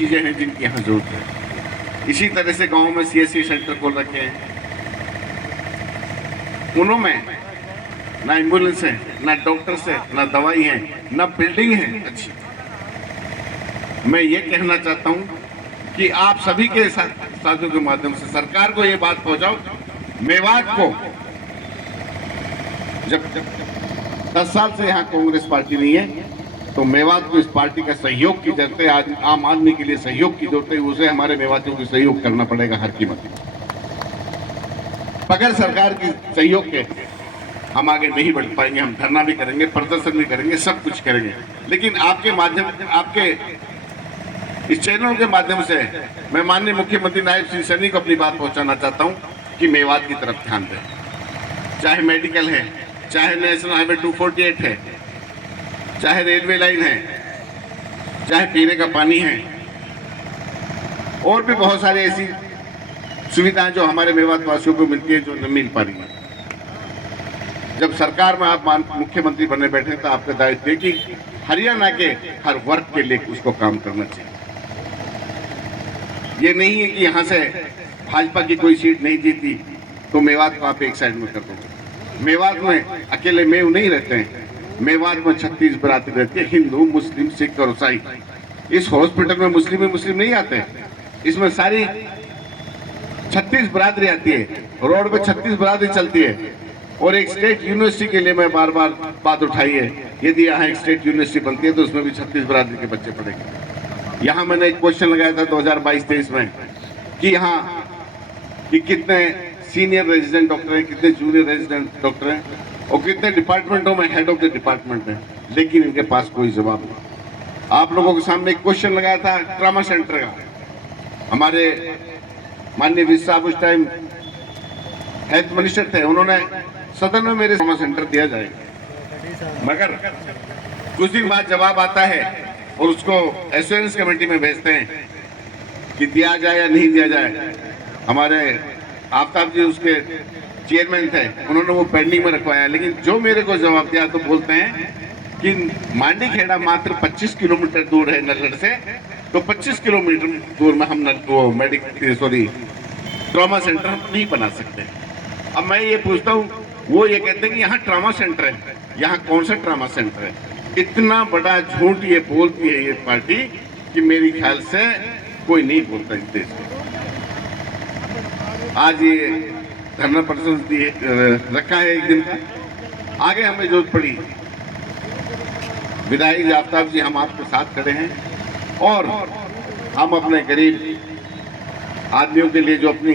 चीज़ें हैं जिनकी यहाँ जरूरत है। इसी तरह से गाँव में CSC सेंटर खोल रखे हैं, उनमें ना एम्बुलेंस है, ना डॉक्टर्स है, ना दवाई है, ना बिल्डिंग है अच्छी। मैं ये कहना चाहता हूँ कि आप सभी के साथियों के माध्यम से सरकार को ये बात पहुंचाओ, मेवात को जब 10 साल से यहाँ कांग्रेस पार्टी नहीं है तो मेवात को इस पार्टी का सहयोग की जरूरत है। आज आम आदमी के लिए सहयोग की जरूरत है, उसे हमारे मेवातियों को सहयोग करना पड़ेगा हर कीमत पर। बगैर सरकार की सहयोग के हम आगे नहीं बढ़ पाएंगे। हम धरना भी करेंगे, प्रदर्शन भी करेंगे, सब कुछ करेंगे, लेकिन आपके माध्यम, आपके इस चैनल के माध्यम से मैं माननीय मुख्यमंत्री नायब श्री सैनी को अपनी बात पहुंचाना चाहता हूं कि मेवात की तरफ ध्यान दें। चाहे मेडिकल है, चाहे नेशनल हाईवे 248 है, चाहे रेलवे लाइन है, चाहे पीने का पानी है, और भी बहुत सारी ऐसी सुविधाएं जो हमारे मेवात वासियों को मिलती है जो न मिल पा रही है। जब सरकार में आप मुख्यमंत्री बने बैठे तो आपका दायित्व है कि हरियाणा के हर वर्ग के लिए उसको काम करना चाहिए। ये नहीं है कि यहाँ से भाजपा की कोई सीट नहीं जीती तो मेवात को आप एक साइड में कर दोगे। मेवात में अकेले मेव नहीं रहते हैं, मेवात में 36 बरादरी रहती है, हिंदू, मुस्लिम, सिख और ईसाई। इस हॉस्पिटल में मुस्लिम नहीं आते, इसमें सारी 36 बरादरी आती है, रोड पे 36 बरादरी चलती है। और एक स्टेट यूनिवर्सिटी के लिए मैं बार बार बात उठाई है, यदि यहाँ एक स्टेट यूनिवर्सिटी बनती है तो उसमें भी 36 बरादरी के बच्चे पढ़ेंगे। यहाँ मैंने एक क्वेश्चन लगाया था 2022-23 में कि यहाँ कि कितने सीनियर रेजिडेंट डॉक्टर हैं, कितने जूनियर रेजिडेंट डॉक्टर हैं और कितने डिपार्टमेंटों में हेड ऑफ द डिपार्टमेंट हैं, लेकिन इनके पास कोई जवाब नहीं। आप लोगों के सामने एक क्वेश्चन लगाया था ट्रामा सेंटर का। हमारे माननीय विज साहब उस टाइम हेल्थ मिनिस्टर थे, उन्होंने सदन में मेरे ट्रामा सेंटर दिया जाएगा, मगर कुछ दिन बाद जवाब आता है और उसको एश्योरेंस कमेटी में भेजते हैं कि दिया जाए या नहीं दिया जाए। हमारे आफ्ताब जी उसके चेयरमैन थे, उन्होंने वो पेंडिंग में रखवाया, लेकिन जो मेरे को जवाब दिया तो बोलते हैं कि मांडी खेड़ा मात्र 25 किलोमीटर दूर है नल्लड़ से, तो 25 किलोमीटर दूर में हम ट्रॉमा सेंटर हम नहीं बना सकते। अब मैं ये पूछता हूँ, वो ये कहते हैं कि यहाँ ट्रॉमा सेंटर है, यहाँ कौन सा ट्रॉमा सेंटर है? इतना बड़ा झूठ ये बोलती है ये पार्टी कि मेरे ख्याल से कोई नहीं बोलता इस देश में। आज ये धरना प्रदर्शन रखा है एक दिन का, आगे हमें जरूरत पड़ी, विधायक आफ्ताब जी हम आपके साथ खड़े हैं और हम अपने गरीब आदमियों के लिए जो अपनी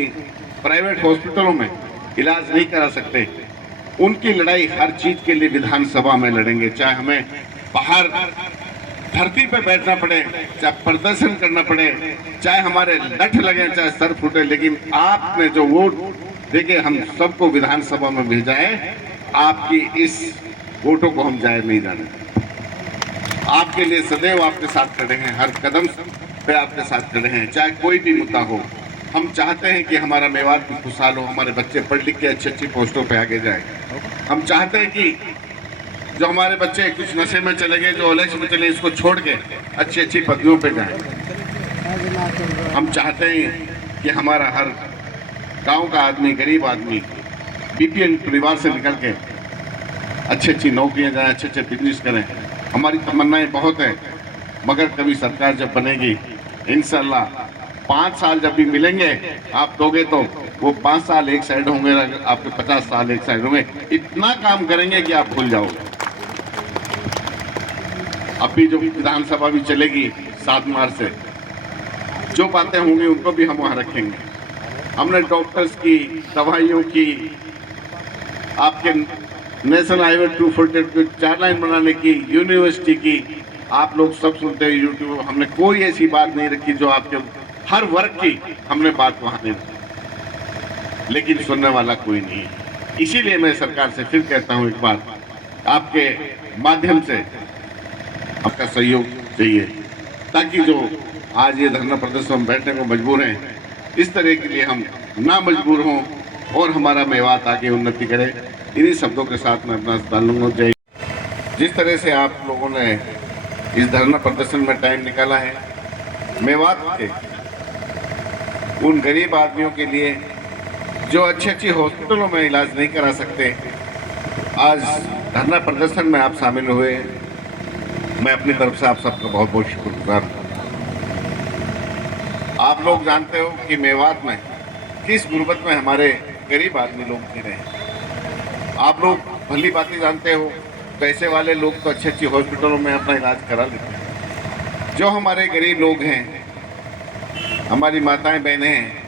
प्राइवेट हॉस्पिटलों में इलाज नहीं करा सकते, उनकी लड़ाई हर चीज के लिए विधानसभा में लड़ेंगे। चाहे हमें बाहर धरती पे बैठना पड़े, चाहे प्रदर्शन करना पड़े, चाहे हमारे लठ लगे, चाहे सर फूटे, लेकिन आपने जो वोट देके हम सबको विधानसभा में भेजा है, आपकी इस वोटों को हम जाहिर नहीं जाने। आपके लिए सदैव आपके साथ खड़े हैं, हर कदम पे आपके साथ खड़े हैं, चाहे कोई भी मुद्दा हो। हम चाहते हैं कि हमारा मेवात भी खुशहाल हो, हमारे बच्चे पढ़ लिख के अच्छी अच्छी पोस्टों पे आगे जाए। हम चाहते हैं कि जो हमारे बच्चे कुछ नशे में चले गए, जो ओलेक्स में चले, इसको छोड़ के अच्छी अच्छी पदवियों पे जाएं। हम चाहते हैं कि हमारा हर गांव का आदमी, गरीब आदमी बीपीएल परिवार से निकल के अच्छी अच्छी नौकरियां जाएं, अच्छे अच्छे बिजनेस करें। हमारी तमन्नाएं बहुत है, मगर कभी सरकार जब बनेगी इंशाल्लाह 5 साल जब भी मिलेंगे आप दोगे तो वो 5 साल एक साइड होंगे, आपके 50 साल एक साइड होंगे। इतना काम करेंगे कि आप भूल जाओगे। अभी जो विधानसभा भी चलेगी 7 मार्च से, जो बातें होंगी उनको भी हम वहाँ रखेंगे। हमने डॉक्टर्स की, दवाइयों की, आपके नेशनल हाईवे 248 की 4 लाइन बनाने की, यूनिवर्सिटी की, आप लोग सब सुनते हैं यूट्यूब। हमने कोई ऐसी बात नहीं रखी जो आपके हर वर्ग की हमने बात वहाँ नहीं रखी, लेकिन सुनने वाला कोई नहीं है। इसीलिए मैं सरकार से फिर कहता हूँ एक बार, आपके माध्यम से आपका सहयोग चाहिए, ताकि जो आज ये धरना प्रदर्शन में बैठने को मजबूर हैं, इस तरह के लिए हम ना मजबूर हों और हमारा मेवात आगे उन्नति करे। इन्हीं शब्दों के साथ मैं अपना ताल्लुक जय। जिस तरह से आप लोगों ने इस धरना प्रदर्शन में टाइम निकाला है, मेवात के उन गरीब आदमियों के लिए जो अच्छी हॉस्पिटलों में इलाज नहीं करा सकते, आज धरना प्रदर्शन में आप शामिल हुए। मैं अपनी तरफ से आप सबका बहुत बहुत शुक्रगुजार हूँ। आप लोग जानते हो कि मेवात में किस गुर्बत में हमारे गरीब आदमी लोग जी रहे हैं। आप लोग भली बातें जानते हो, पैसे वाले लोग तो अच्छी हॉस्पिटलों में अपना इलाज करा लेते हैं। जो हमारे गरीब लोग हैं, हमारी माताएं बहनें हैं,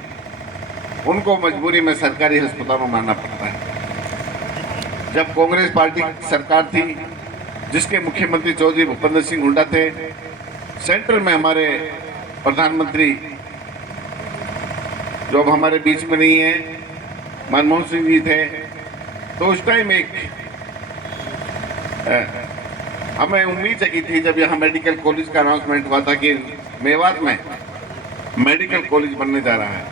उनको मजबूरी में सरकारी अस्पतालों में आना पड़ता है। जब कांग्रेस पार्टी की सरकार थी, जिसके मुख्यमंत्री चौधरी भूपेंद्र सिंह हुड्डा थे, सेंटर में हमारे प्रधानमंत्री जो अब हमारे बीच में नहीं है, मनमोहन सिंह जी थे, तो उस टाइम एक हमें उम्मीद जगी थी जब यहाँ मेडिकल कॉलेज का अनाउंसमेंट हुआ था कि मेवात में मेडिकल कॉलेज बनने जा रहा है,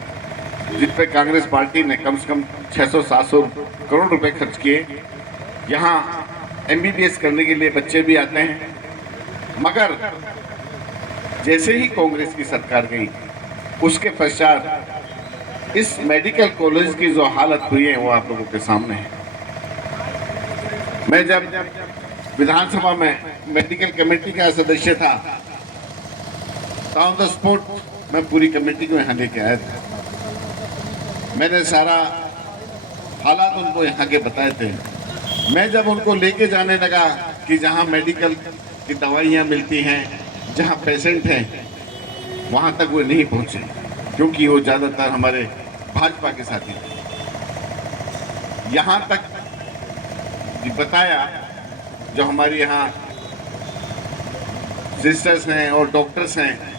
जिस पे कांग्रेस पार्टी ने कम से कम 600-700 करोड़ रुपए खर्च किए। यहाँ MBBS करने के लिए बच्चे भी आते हैं, मगर जैसे ही कांग्रेस की सरकार गई, उसके पश्चात इस मेडिकल कॉलेज की जो हालत हुई है वो आप लोगों के सामने है। मैं जब विधानसभा में मेडिकल कमेटी का सदस्य था, तो ऑन द स्पॉट मैं पूरी कमेटी को यहाँ लेके आया था। मैंने सारा हालात उनको यहाँ के बताए थे। मैं जब उनको लेके जाने लगा कि जहाँ मेडिकल की दवाइयाँ मिलती हैं, जहाँ पेशेंट हैं, वहाँ तक वो नहीं पहुँचे, क्योंकि वो ज़्यादातर हमारे भाजपा के साथी थे। यहाँ तक बताया, जो हमारे यहाँ सिस्टर्स हैं और डॉक्टर्स हैं,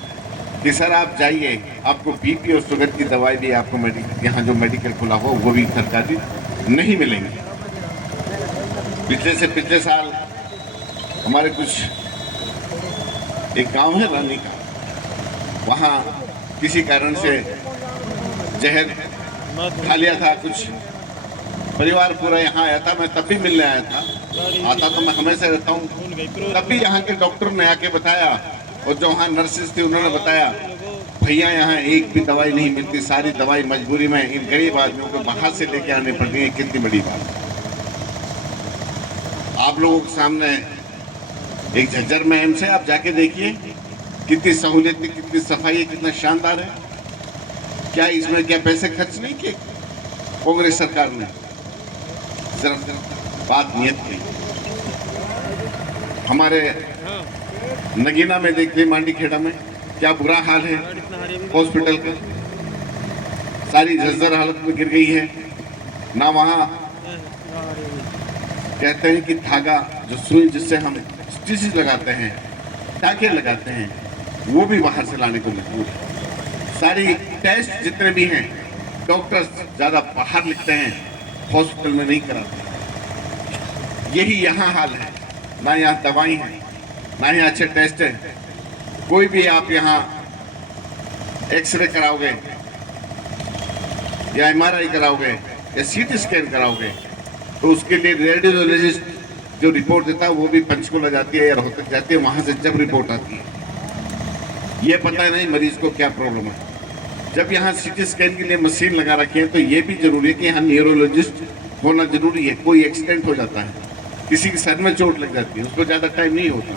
कि सर आप जाइए, आपको BP और शुगर की दवाई भी आपको यहाँ जो मेडिकल खुला हो वो भी सरकारी नहीं मिलेंगे। पिछले साल हमारे कुछ एक गांव है रानी का, वहाँ किसी कारण से जहर खा लिया था कुछ परिवार पूरा यहाँ आया था। मैं तब भी मिलने आया था, आता तो मैं हमेशा रहता हूँ। तब भी यहाँ के डॉक्टर ने आके बताया, और जो वहाँ नर्सेज थी उन्होंने बताया, भैया यहाँ एक भी दवाई नहीं मिलती, सारी दवाई मजबूरी में इन गरीब आदमियों को बाहर से लेके आने पड़ती है। कितनी बड़ी बात है। आप लोगों के सामने एक झज्जर में एम्स है, आप जाके देखिए कितनी सहूलियत, कितनी सफाई है, कितना शानदार है। क्या इसमें क्या पैसे खर्च नहीं किए कांग्रेस सरकार ने? सिर्फ बात नियत की। हमारे नगीना में देखते, मांडी खेड़ा में क्या बुरा हाल है हॉस्पिटल का, सारी झज्जर हालत में गिर गई है ना। वहाँ कहते हैं कि धागा, जो सुई जिससे हम स्टिचेस लगाते हैं, टाके लगाते हैं, वो भी बाहर से लाने को मजबूर है। सारी टेस्ट जितने भी हैं, डॉक्टर्स ज़्यादा बाहर लिखते हैं, हॉस्पिटल में नहीं कराते। यही यहाँ हाल है, ना यहाँ दवाई है, ना यहाँ अच्छे टेस्ट है। कोई भी आप यहाँ एक्सरे कराओगे या MRI कराओगे या CT स्कैन कराओगे, तो उसके लिए रेडियोलॉजिस्ट जो रिपोर्ट देता है वो भी पंचकुला जाती है या रोहतक जाती है। वहाँ से जब रिपोर्ट आती है, ये पता नहीं मरीज को क्या प्रॉब्लम है। जब यहाँ CT स्कैन के लिए मशीन लगा रखी है, तो ये भी जरूरी है कि यहाँ न्यूरोलॉजिस्ट होना जरूरी है। कोई एक्सीडेंट हो जाता है, किसी के सर में चोट लग जाती है, उसको ज़्यादा टाइम नहीं होता।